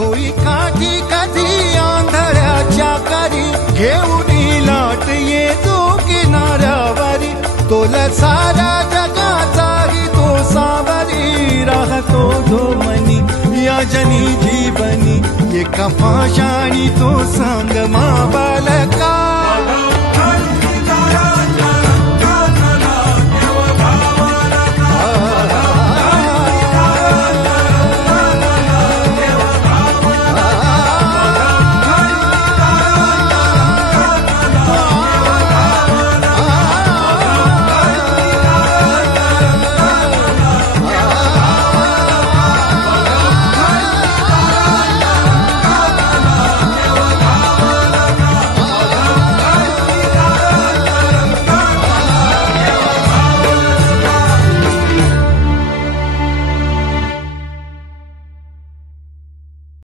होई काठी कधी आंधळ्याच्या करी घेऊन लाट येतो किनाऱ्यावरी तोल सारा जगाचाही तो सावरी राहतो धोमनी या जनी जीवनी एका पाषाणी तो संग मा बालका